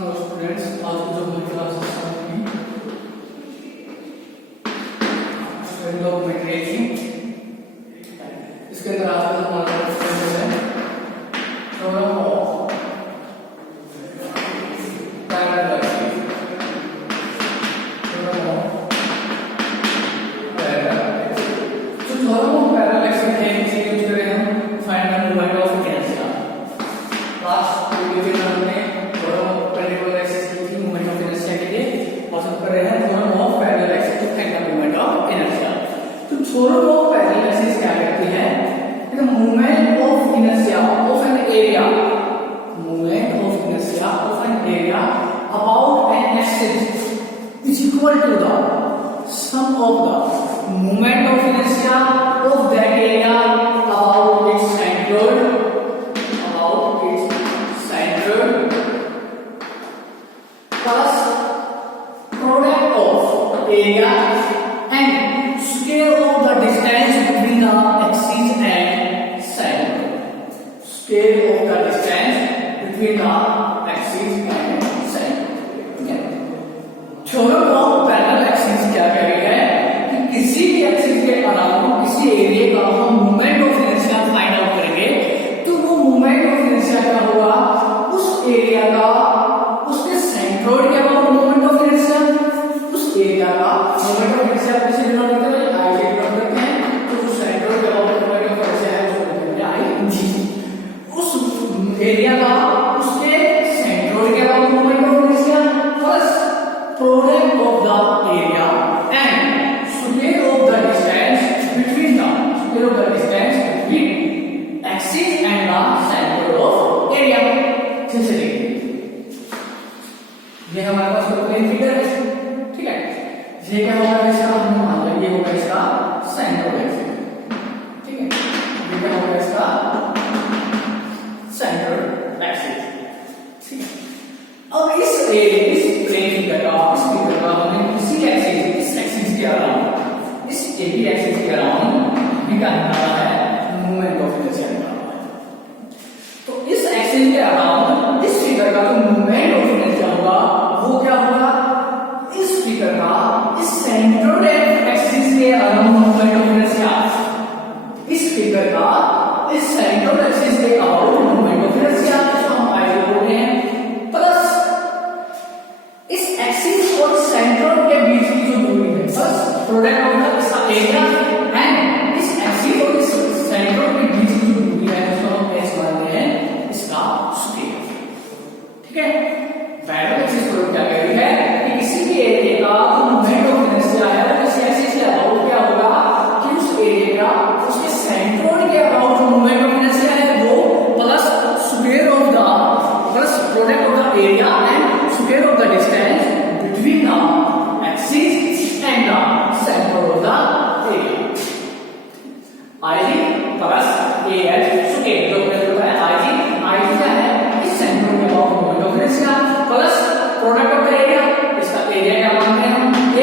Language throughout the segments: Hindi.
हेलो स्टूडेंट्स, आज की जो हमारी क्लास है स्टूडेंट ऑफ मैट्रिक्स, इसके अंदर आज का हमारा टॉपिक है theorem of parallel axis. Theorem of parallel axis. तो थ्योरम ऑफ पैरेलल एक्सिस है, इसे यूज करें हम find the moment of inertia. Last video में हमने पैरेलल एक्सिस की मोमेंट ऑफ इनर्शिया के लिए पसंद कर रहे हैं theorem of parallel axis to find the moment of inertia. तो थ्योरम ऑफ पैरेलल एक्सिस क्या कहती है? The moment of inertia of an area, moment of inertia of an area about an axis is equal to the sum of the moment of inertia of that area about its centre, plus product of area and square of the distance between the axis and center. Square of the distance between the axis and center. Theorem of parallel axis क्या कह रही है कि किसी भी एक्सिस के अराउंड किसी एरिया का हम moment of inertia find out करेंगे, तो वो मोमेंट ऑफ इनर्शिया क्या होगा? उस एरिया का सेंट्रोइड के अबाउट मोमेंट ऑफ इनर्शिया, उस एरिया का मोमेंट ऑफ इनर्शिया किसे डिनोट करते हैं? आई से डिनोट करते हैं। तो जो सेंट्रोइड के अबाउट मोमेंट ऑफ इनर्शिया है उसको बोलते हैं आई जी। उस एरिया का उसके सेंट्रोइड के about moment of inertia plus product of the area and square of the distance between axis and the centre of area. जैसे ये हमारे पास प्लेन फिगर है, ठीक है। ये क्या होगा इसका? हम मान लेंगे ये होगा इसका सेंटर एक्सिस, ठीक है। ये क्या होगा इसका सेंटर एक्सिस, ठीक है। अब इस प्लेन फिगर का हमें इसी एक्सिस, इस एक्सिस के अराउंड, इस एबी एक्सिस के अराउंड क्या निकालना है? मोमेंट ऑफ इनर्शिया निकालना है। तो इस एक्सिस के अराउंड इस फिगर का जो मोमेंट ऑफ इनर्शिया होगा वो क्या होगा? इस फिगर का इस सेंट्रोइड एक्सिस के अराउंड मोमेंट ऑफ इनर्शिया, इस फिगर का इस सेंट्रोइड एक्सिस के अराउंड मोमेंट ऑफ इनर्शिया जिसको हम आई बोलते हैं, प्लस इस एक्सिस और सेंट्रोइड के बीच की जो दूरी है प्लस प्रोडक्ट ऑफ इसका एरिया एंड इस एक्सिस और इस सेंट्रोइड के बीच की जो दूरी है जिसको हम एस मानते हैं इसका स्क्वायर, ठीक है। पैरेलल एक्सिस को क्या कह रही है कि किसी भी एरिया का मोमेंट ऑफ इनर्शिया है उस एक्सिस के अबाउट क्या होगा कि उस एरिया का उसके सेंट्रोइड के अबाउट मोमेंट ऑफ इनर्शिया है वो plus square of the plus product of the area and square of the distance between the axis and the centre of the area. I plus A H square जो है आई क्या है? इस सेंटर के about moment of inertia plus product of the area, इसका एरिया क्या मानते हैं हम? ए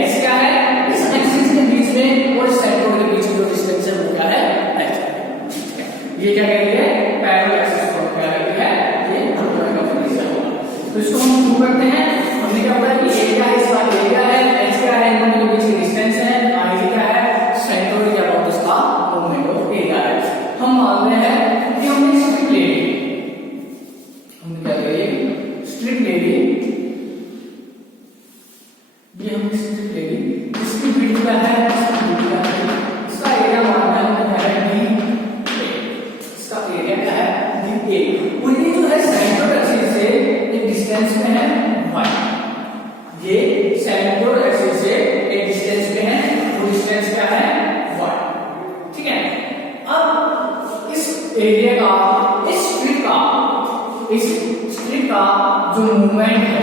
एच क्या है? इस एक्सिस के बीच में और सेंटर के बीच में जो डिस्टेंस है वो क्या है? एच। ये क्या कह रही है? पैरेलल एक्सिस को क्या कह रही है? ये मोमेंट ऑफ इनर्शिया होगा। तो इसको हम प्रूव करते हैं। हमने क्या पढ़ा कि ए क्या है? इसका एरिया है, एच क्या है? इन दोनों के बीच की डिस्टेंस है, आई क्या है? सेंटर के अबाउट इसका मोमेंट ऑफ एरिया है। हम मान रहे हैं कि हमने स्ट्रिप ले ली, हमने क्या ले ली? स्ट्रिप ले ली। ये हमने स्ट्रिप ले ली, इसकी विड्थ क्या है? इसका एरिया मानना है डी ए, इसका एरिया क्या है? D A. और ये जो है सेंटर एक्सिस से एक डिस्टेंस में है y, ये सेंटर एक्सिस से एक डिस्टेंस में है, वो डिस्टेंस क्या है? y, ठीक है। अब इस एरिया का इस स्ट्रिप का जो मूवमेंट है,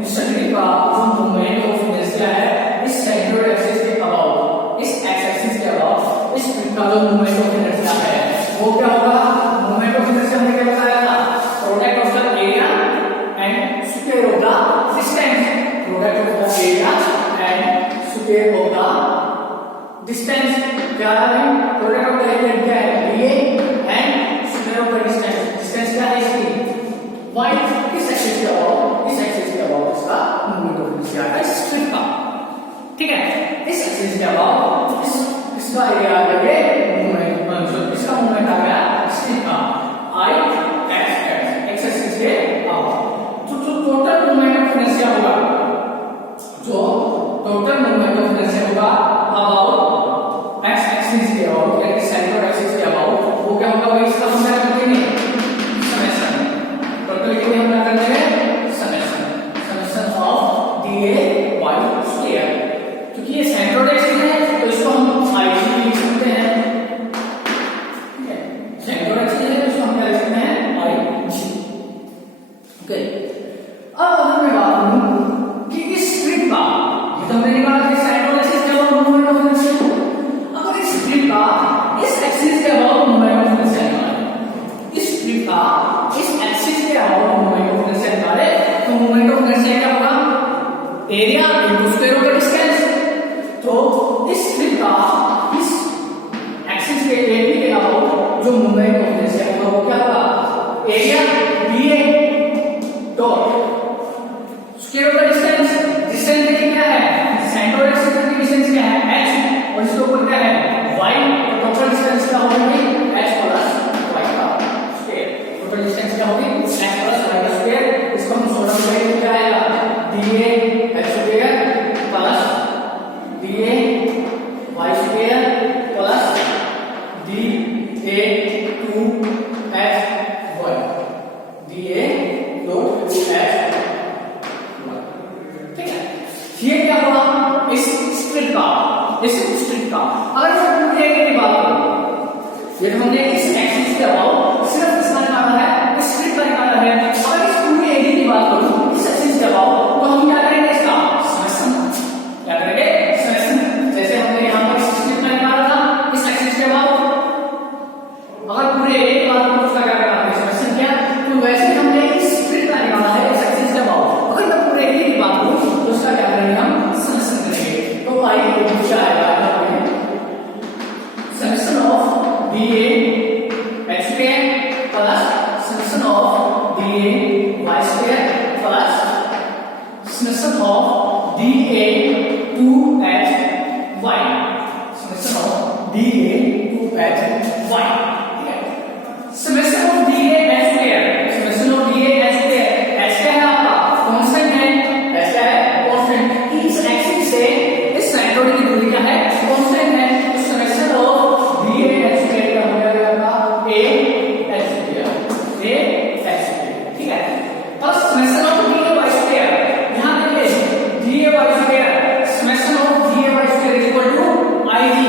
इस स्ट्रिप का जो मूवमेंट ऑफ इनर्शिया है इस सेंट्रोइड एक्सिस के अबाउट, इस एक्स एक्सिस के अबाउट इस स्ट्रिप का जो मूवमेंट ऑफ इनर्शिया है वो क्या होगा? मूवमेंट ऑफ इनर्शिया हमने क्या बताया था? Product of the area and square of the distance, product of the area and square of the distance. क्या है? प्रोडक्ट ऑफ द एरिया क्या है? ये and square of the distance. Distance क्या है इसकी? y किस एक्सिस के अबाउट? मोमेंट ऑफ इनर्शिया का, स्ट्रिप का, ठीक है। इस एक्सिस के अबाउट इसका एरिया आ गया मोमेंट, इसका मोमेंट आ गया स्ट्रिप का आई एक्स एक्सिस के अबाउट। जो टोटल मोमेंट ऑफ इनर्शिया होगा, जो टोटल मोमेंट ऑफ इनर्शिया होगा अबाउट एक्स एक्सिस के अबाउट, यानी सेंटर एक्सिस के अबाउट, वो क्या होगा भाई, इसका हम क्या करेंगे समेशन। टोटल के लिए हम क्या करते हैं summation, summation of dA by square. क्योंकि ये सेंट्रोइड एक्सिस है तो इसको हम IG लिख सकते हैं, ठीक है। सेंट्रोइड एक्सिस है तो इसको हम क्या लिख सकते हैं IG, ओके। अब अगर मैं बात करूं कि इस स्ट्रिप का, ये तो हमने निकाला कि सेंट्रोइड एक्सिस के अबाउट मोमेंट ऑफ इनर्शिया, अगर इस स्ट्रिप का इस एक्सिस के अबाउट मोमेंट ऑफ इनर्शिया निकाले, इस स्ट्रिप का इस एक्सिस के अबाउट मोमेंट ऑफ इनर्शिया निकाले, तो मोमेंट ऑफ इनर्शिया क्या होगा, area into square of the distance. तो इस स्ट्रिप का इस एक्सिस के AB के अबाउट जो मोमेंट ऑफ इनर्शिया होगा वो क्या होगा, area BA dot square of the distance. Distance देखिए क्या है, सेंटर एक्सिस की डिस्टेंस क्या है h, और इसके ऊपर क्या है y, तो टोटल डिस्टेंस क्या होगी h प्लस y का स्क्वायर। टोटल डिस्टेंस क्या होगी h प्लस y का स्क्वायर। इसको हम सॉल्व करेंगे, क्या आएगा dA h square plus dA y square plus dA 2hy, dA dot 2hy, ठीक है। ये क्या हुआ इस स्ट्रिप का, इस स्ट्रिप का। अगर मैं पूरे एरिया की बात करूं, ये तो हमने इस एक्सिस के अबाउट सिर्फ इसका निकाला है, इस स्ट्रिप का निकाला है। अगर इस पूरे एरिया की बात करूं इस एक्सिस के अबाउट, तो हम क्या करेंगे इसका समेशन, क्या करेंगे समेशन। जैसे हमने यहां पर इस स्ट्रिप का निकाला था इस एक्सिस के अबाउट, अगर पूरे एरिया की बात करूं उसका क्या करना है समेशन किया, तो वैसे ही हमने इस स्ट्रिप का निकाला है इस एक्सिस के अबाउट। अगर मैं पूरे एरिया की बात करूं तो उसका क्या करेंगे हम समेशन करेंगे। तो आई क्या आएगा, summation of dA h square plus summation of dA y square plus summation of dA 2hy, summation of dA 2hy, ठीक है। Summation of dA h square, summation of dA h square, h क्या है आपका कांस्टेंट है, h क्या है कांस्टेंट। इस एक्सिस से इस सेंट्रोइड की दूरी क्या है कांस्टेंट है, तो summation of dA h square क्या हो जाएगा a h स्क्वायर, ठीक है। Plus summation of dA y square, यहां देखिए dA y square, summation of dA y square is equal to IG,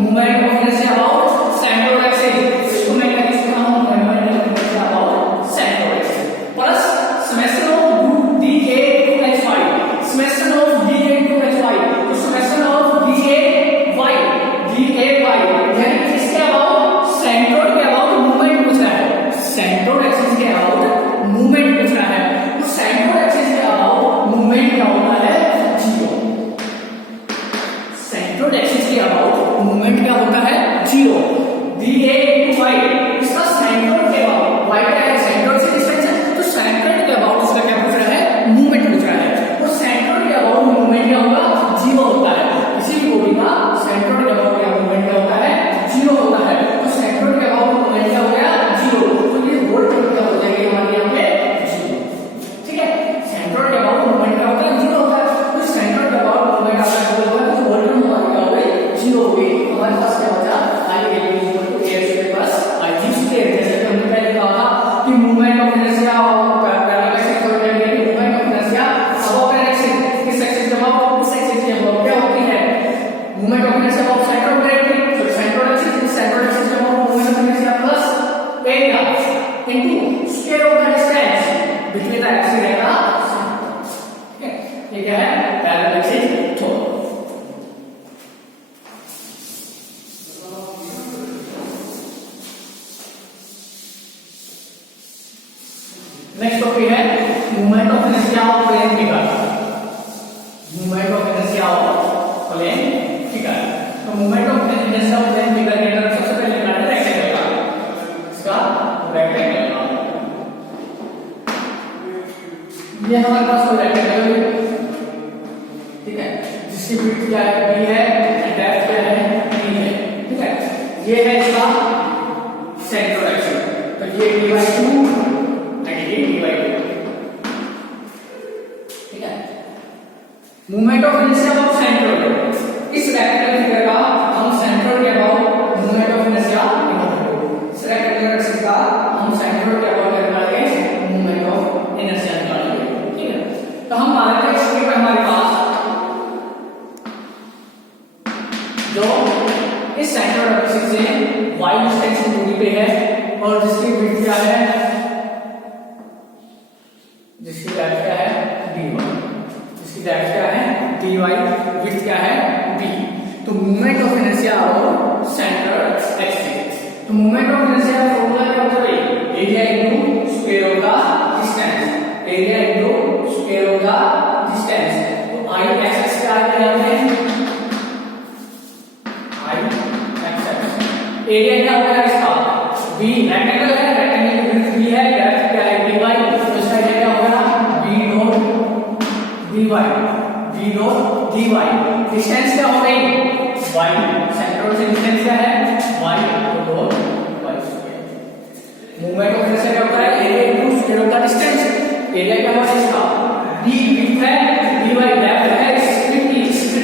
moment of inertia about centroid axis. इसको मैं क्या लिखता हूं, moment of inertia about centroid axis, plus summation of dA 2hy, summation of dA 2hy, तो समेशन ऑफ dA y, यानी किसके अबाउट सेंट्रोइड के अबाउट मूवमेंट पूछ रहा है, सेंट्रोइड एक्सिस के अबाउट मूवमेंट पूछ रहा है। तो सेंट्रोइड एक्सिस के अबाउट मूवमेंट क्या होता है 0, सेंट्रोइड एक्सिस के अबाउट मूवमेंट क्या होता है 0, dA into y, इसका सेंट्रोइड के अबाउट y क्या है सेंट्रोइड से डिस्टेंस है, तो सेंट्रोइड के अबाउट इसका क्या पूछ रहा है मूवमेंट पूछ रहा है। तो सेंट्रोइड के अबाउट मूवमेंट क्या होगा 0 होता है, किसी भी बॉडी का सेंट्रोइड के अबाउट क्या मूवमेंट क्या होता है 0 होता है। तो सेंट्रोइड के अबाउट मूवमेंट क्या हो गया 0, तो ये होल टर्म क्या हो जाएगी हमारे यहाँ पे 0, ठीक है। सेंट्रोइड के अबाउट मूवमेंट क्या होता है 0 होता है, तो सेंट्रोइड के अबाउट मूवमेंट आपका जो होगा तो होल टर्म हमारी क्या हो गई 0 हो गई। हमारे पास क्या बचा I value equal to a square plus IG square. जैसे कि हमने पहले कहा था कि मूवमेंट ऑफ इनर्शिया और पैरेलल एक्सिस और movement of inertia about an axis, इस एक्सिस के अबाउट उस एक्सिस के अबाउट क्या होती है movement of inertia about centroid gravity. तो सेंट्रोइड एक्सिस के about movement of inertia plus area into square of the distance between the axis and the, ठीक है। ये क्या है पैरेलल एक्सिस। तो नेक्स्ट टॉपिक है movement of inertia of plane figure, movement of inertia of plane figure. तो movement of inertia of plane figure के अंदर सबसे पहले निकालना है रेक्टेंगल का, इसका रेक्टेंगल का, ये हमारे पास कोई रेक्टेंगल ठीक है, जिसकी विड्थ क्या है, b है, डेप्थ क्या है, d है, ठीक है। ये है इसका सेंटर एक्सिस, तो ये d/2 एंड ये d/2, ठीक है। Movement of inertia of centre, इस रेक्टेंगुलर फिगर का हम सेंटर के अबाउट मूवमेंट ऑफ इनर्शिया निकाल लेंगे। इस रेक्टेंगुलर एक्सिस का हम सेंटर के अबाउट निकालेंगे मूवमेंट ऑफ इनर्शिया निकालेंगे, ठीक है। तो हम मान लेते हैं स्ट्रिप हमारे पास जो इस सेंटर एक्सिस से y डिस्टेंस की दूरी पे है और जिसकी विड्थ क्या है, जिसकी डेप्थ क्या है, dy, जिसकी डेप्थ क्या है, dy, विड्थ क्या है, b। तो मूवमेंट ऑफ इनर्शिया और सेंटर एक्सिस, तो मूवमेंट ऑफ इनर्शिया का फॉर्मूला क्या होता है, area into square of the distance, area into square of the distance. तो I एक्सिस क्या है यहां पे, I एक्सिस, एरिया क्या होगा इसका, b, रेक्टेंगल है, रेक्टेंगल की विड्थ b है, डेप्थ क्या है, dy, तो इसका एरिया क्या होगा, b dot dy, b dot dy। Distance क्या हो गई, y, सेंटर से डिस्टेंस क्या है, y dot y square. Movement of inertia क्या होता है, area into square of the distance, area क्या होगा इसका, b विड्थ है, dy डेप्थ है, स्ट्रिप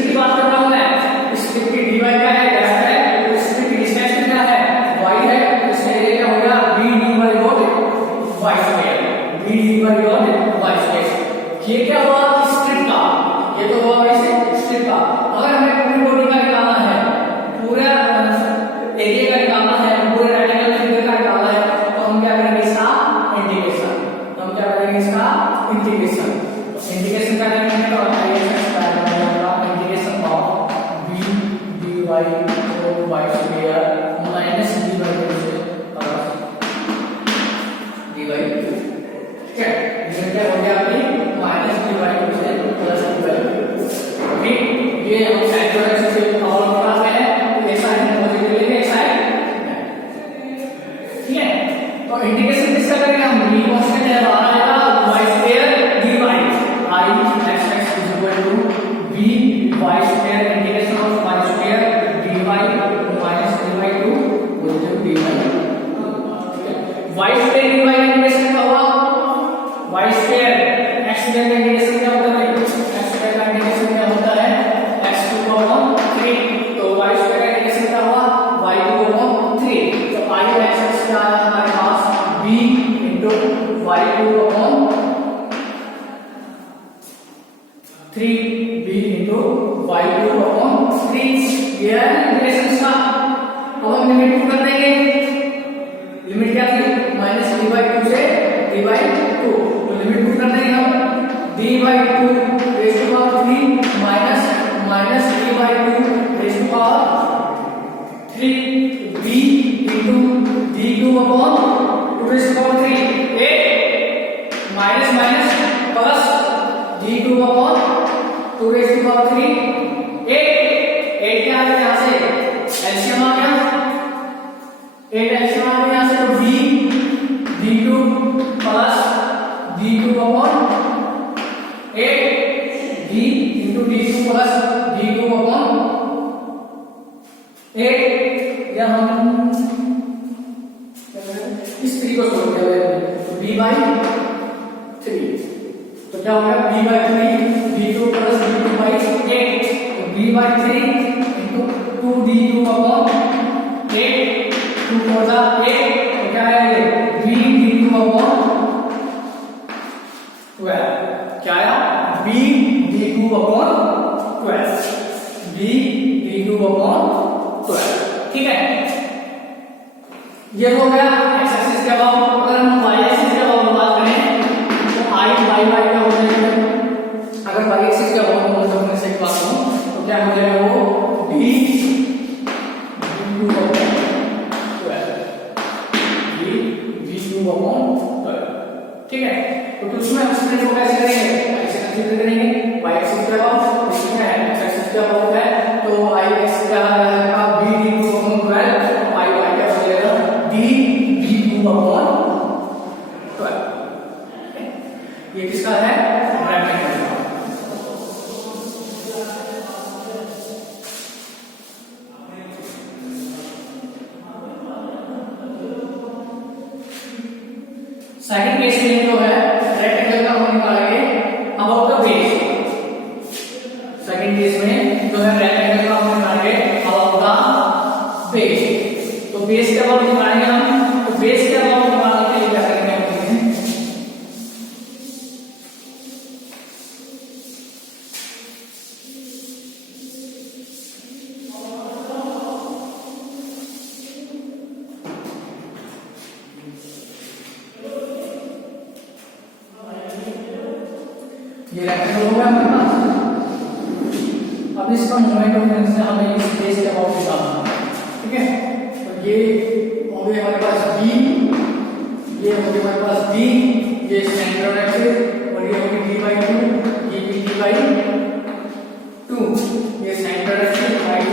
की बात कर रहा हूं मैं, स्ट्रिप की dy क्या है, डेप्थ है, तो स्ट्रिप की डिस्टेंस क्या है, y है, तो इसका एरिया क्या हो गया, b dy dot y square, b dy dot y square. ये क्या हुआ स्ट्रिप का, ये तो हुआ वैसे स्ट्रिप का। अगर हमें पूरी बॉडी का निकालना है, पूरा एरिया का निकालना है, पूरे रेक्टेंगल फिगर का निकालना है, तो हम क्या करेंगे इसका इंटीग्रेशन, तो हम क्या करेंगे इसका इंटीग्रेशन। इंटीग्रेशन करने में तो इंटीग्रेशन ऑफ b dy और y स्क्वायर माइनस d/2 से प्लस d/2, ठीक है। ये क्या हो गया अपनी माइनस d/2 से प्लस d/2, ठीक। ये हम सेंटर एक्सिस से और निकाल रहे हैं, तो एक साइड में पॉजिटिव लेंगे, एक साइड, ठीक है। तो इंटीग्रेशन किसका करेंगे हम, b कांस्टेंट है, बाहर आएगा y square dy, I x is equal to b y square integration of y square dy minus dy/2 positive dy, ठीक है। y square dy का इंटीग्रेशन क्या हुआ, y square x square का इंटीग्रेशन क्या होता है, x square का इंटीग्रेशन क्या होता है, x⁴, तो y square का इंटीग्रेशन क्या हुआ, y⁴, तो I और x क्या आया हमारे पास, b into y⁴, 3b into y⁴, ये है इंटीग्रेशन का। अब हम लिमिट पुट कर देंगे, लिमिट क्या थी, माइनस d/2 से d/2, तो लिमिट पुट कर देंगे हम, d/2 raise to power 3 minus minus d/2 raise to power 3b into d2/2 raise to power 3, 8 minus minus plus d2/2 raise to power 3, 8 क्या आ गया यहां से, एलसीएम आ गया, 8 एलसीएम आ गया यहां से, तो d2 plus d2/8, d into d2 plus d2/8, या हम इस 3 को छोड़ दिया, तो b/3, तो क्या हो गया b/3 d2 प्लस d2/8, तो b/3 into 2d2/8, 2 4 जा 8, तो क्या है b d2/12, क्या आया b d2/12, b d2/12, ठीक है। ये हो गया x एक्सिस के अबाउट। अगर हम y एक्सिस के अबाउट बात करें तो I y क्या हो जाएगा, अगर y एक्सिस के अबाउट हम अपने से बात करूं तो क्या हो जाएगा, वो b d2/12, ठीक है। तो उसमें हम स्प्लिट को कैसे करेंगे, ऐसे कंसीडर करेंगे, y एक्सिस के अबाउट, इसमें है x एक्सिस के अबाउट है, तो y एक्सिस का है b d2/12, y क्या हो जाएगा d d2/12, ये किसका है, ब्रैकेट का। जो है रेक्टेंगल का हम निकालेंगे about the base. Second case में जो है रेक्टेंगल का हम निकालेंगे अबाउट द बेस। तो बेस के अबाउट निकालेंगे हम, तो बेस के अबाउट निकालने के लिए क्या करेंगे हम? ये रेक्टेंगल हो गया हमारे पास। अब इसका मोमेंट ऑफ इनर्शिया हमें इस बेस के अबाउट निकालना है, ठीक है। तो ये हो गया हमारे पास b, ये हो गया हमारे पास b, ये सेंटर एक्सिस, और ये होगी d/2, ये भी d/2, ये centre axis by d।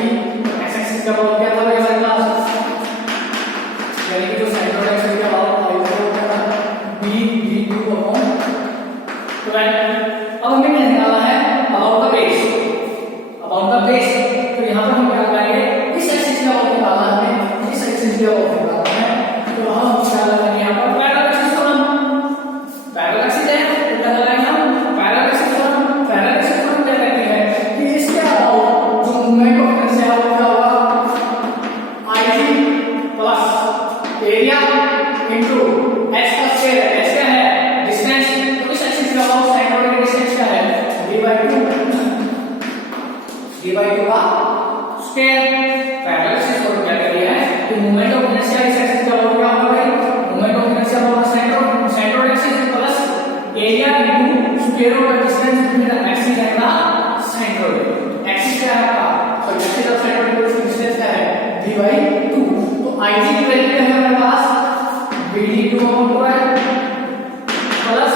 X axis का अबाउट क्या था भाई हमारे पास, यानी कि जो सेंटर एक्सिस का अबाउट था वो क्या था, b d/2 अब हमें क्या निकालना है about the base. About the base, तो यहाँ पर हम क्या लगाएंगे, इस एक्सिस का अबाउट निकालना है हमें, इस एक्सिस का अबाउट निकालना है। तो हम क्या लगाएंगे यहाँ पर, पैरेलल एक्सिस को हम, पैरेलल एक्सिस है तो क्या लगाएंगे हम, पैरेलल एक्सिस को हम। पैरेलल एक्सिस को हम क्या कहते हैं कि इसके अबाउट जो मोमेंट ऑफ इनर्शिया है वो क्या होगा, IG plus area into h का स्क्वायर। h क्या है डिस्टेंस, तो इस एक्सिस का अबाउट साइन और डिस्टेंस क्या है d/2, d/2 का स्क्वायर। पैरेलल एक्सिस को क्या कर दिया है कि मोमेंट ऑफ इनर्शिया इस एक्सिस का अबाउट क्या होगा भाई, मोमेंट ऑफ इनर्शिया होगा centre axis plus area into square of the distance between the axis and the centre. Axis क्या है आपका, तो एक्सिस ऑफ सेंटर की डिस्टेंस क्या है d/2। तो IG की वैल्यू क्या है हमारे पास, bd/2 है प्लस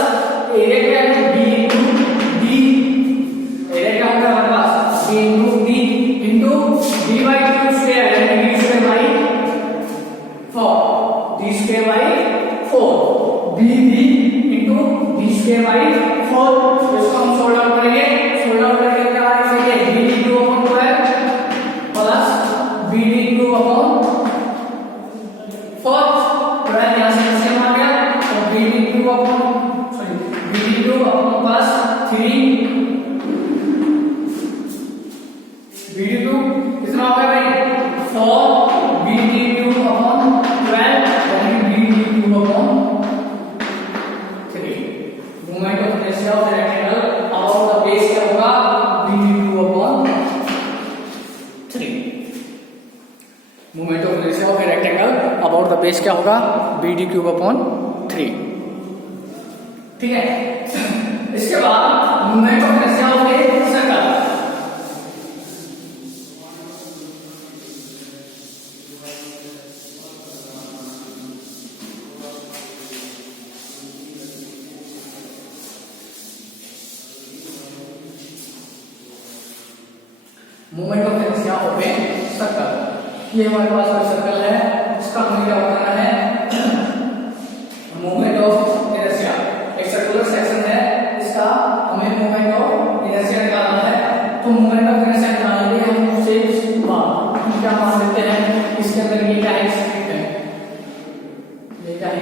एरिया क्या है b into d, एरिया क्या होगा हमारे पास b into d into d/2 square, यानी d square by 4, d square by 4, b into d square by 4। इसको हम सोल्व आउट करेंगे, सोल्व आउट करके क्या आएगा, ये bd/2 है प्लस bd/2/4। तो यहाँ से कैसे आ गया, तो bd/2 प्लस 3, bd2 कितना हो गया भाई 4, bd2/12, यानी bd2/3। Moment of inertia of rectangle about the base क्या होगा, bd2/3। Moment of inertia of rectangle about the base क्या होगा, bd3/3, ठीक है। इसके बाद moment of inertia of a circle. Moment of inertia of a circle, ये हमारे पास कोई सर्कल है, इसका हमें क्या करना है, मोमेंट ऑफ इनर्शिया, एक सर्कुलर सेक्शन है, इसका हमें मोमेंट ऑफ इनर्शिया निकालना है। तो मोमेंट ऑफ इनर्शिया निकालने के लिए हम उससे हम क्या मान लेते हैं, इसके अंदर ये क्या है, स्ट्रिंग है, ये क्या है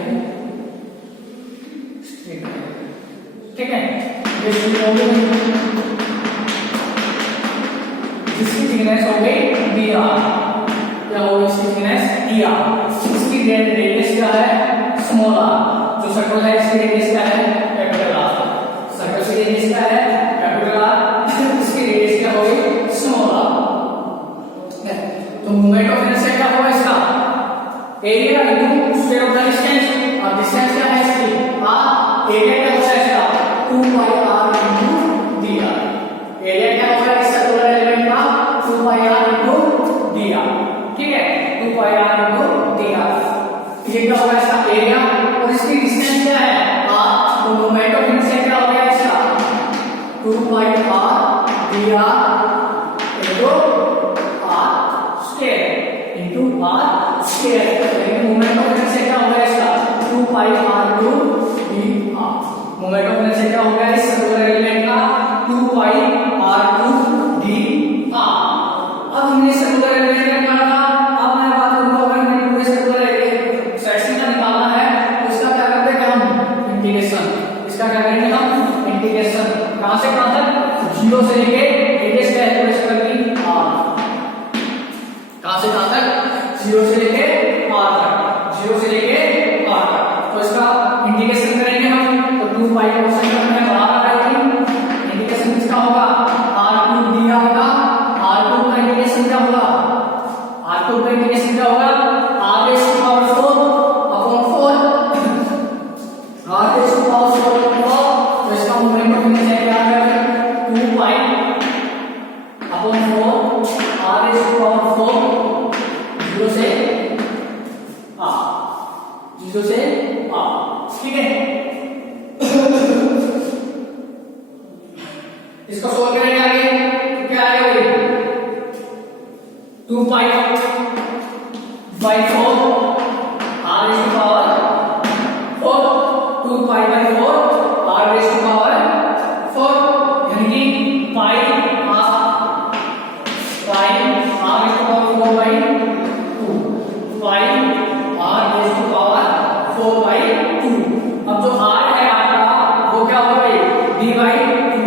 स्ट्रिंग है, ठीक है। ये स्ट्रिंग हो गई, जिसकी थिकनेस हो गई dr, क्या होगी इसकी थिकनेस dr, इसकी रेडियस क्या है स्मॉल r, जो सर्कल है इसकी रेडियस क्या है कैपिटल r, सर्कल की रेडियस क्या है कैपिटल r, इसकी रेडियस क्या होगी स्मॉल r। तो मोमेंट ऑफ इनर्शिया क्या होगा इसका, area into square of the distance, और डिस्टेंस क्या है इसकी r, एरिया क्या होगा इसका 2πr इनटू dr, एरिया क्या होगा इस सर्कुलर एलिमेंट का 2πr इनटू dr, ठीक है 2πr इनटू dr। ये क्या होगा इसका एरिया, और इसकी डिस्टेंस क्या है r, तो मोमेंट ऑफ इनर्शिया क्या हो गया इसका 2πr dr into r square into r square, यानी मोमेंट ऑफ इनर्शिया क्या हो गया इसका 2πr to dr। Moment of inertia क्या हो गया इस सर्कुलर एलिमेंट का 2πr टू dr। अब हमने सर्कुलर एलिमेंट का निकाला था, अब मैं बात करूंगा अगर हमें पूरे सर्कुलर सेक्शन का निकालना है तो इसका क्या करते हैं हम इंटीग्रेशन, इसका क्या करेंगे हम इंटीग्रेशन कहां से कहां तक 0 से लेके रेडियस का कैलकुलेशन करनी r कहां से कहां तक 0 से लेके r तक 0 से लेके r तक। तो इसका इंटीग्रेशन करेंगे हम तो 2 पाई का क्वेश्चन करना है बाहर आ जाएगी। इंटीग्रेशन किसका होगा r3 दिया होगा r3 का इंटीग्रेशन क्या होगा r3 का इंटीग्रेशन क्या होगा r raise to power 4 upon 4 r raise to power 4 तो इसका मोमेंटम कितना जाएगा 2 pi upon 4 r raise to power 4 0 से r 0 से r ठीक है। इसको सोल्व करेंगे आगे तो क्या आएगा 2 पाई by 4 r raised to power 4 2 pi by 4 r raised to power 4 यानी कि pi r raised to power 4 by 2 pi r raised to power 4 by 2। अब जो r है आपका वो क्या होगा d by 2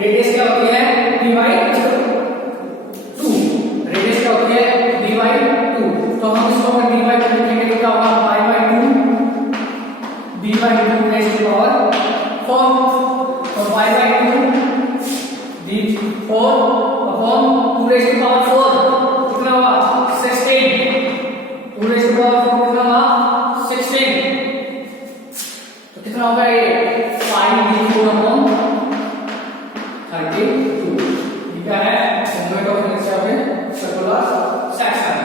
रेडियस क्या होती है d by 2 रेडियस क्या होती है d by 2। तो हम इसको अगर d by 2 लिखेंगे तो क्या होगा pi by 2 d by 2 raised to power 4 तो pi by 2 d 4 upon 2 raised to power 4 कितना होगा 16 2 raised to power 4 कितना होगा 16 तो कितना होगा ये 5d4 upon 32 क्या है मोमेंट ऑफ इनर्शिया में circular section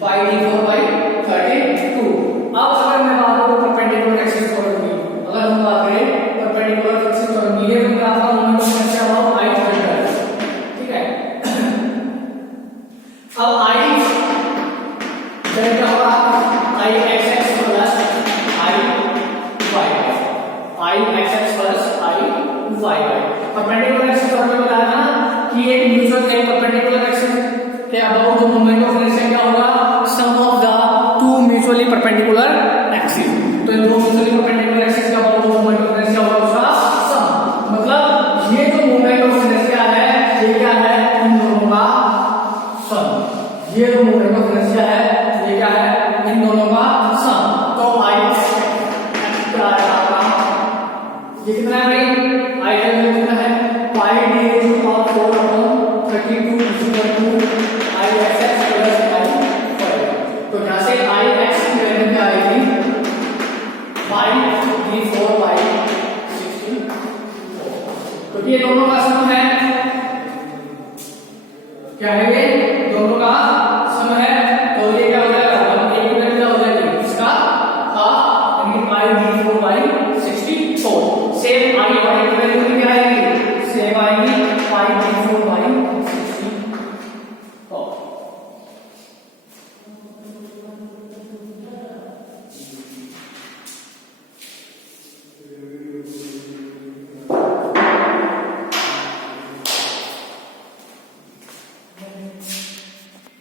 pi d4 by 32। अब अगर मैं बात करूं परपेंडिकुलर एक्सिस करूंगी अगर हम बात करें परपेंडिकुलर एक्सिस और मीडियम में आपका मोमेंट ऑफ इनर्शिया होगा I ठीक है। अब I क्या होगा I xx plus I y I xx plus I y perpendicular axis और मैं बताया था ना कि एक म्यूचुअल एक परपेंडिकुलर एक्सिस के अबाउट जो मोमेंट ऑफ इनर्शिया क्या होगा sum of the two mutually perpendicular axis. तो इन दो म्यूचुअली परपेंडिकुलर एक्सिस का अबाउट जो मोमेंट ऑफ इनर्शिया होगा उसका सम मतलब ये जो मोमेंट ऑफ इनर्शिया है ये क्या है इन दोनों का सम। ये जो मोमेंट ऑफ इनर्शिया है ये क्या है इन दोनों का सम। तो I क्या है आपका ये कितना है भाई I का वैल्यू कितना है pi d raised to power 4 upon 32 is equal to I xx plus I y। तो यहाँ से I x की वैल्यू क्या आएगी pi d4 by 64। तो ये दोनों का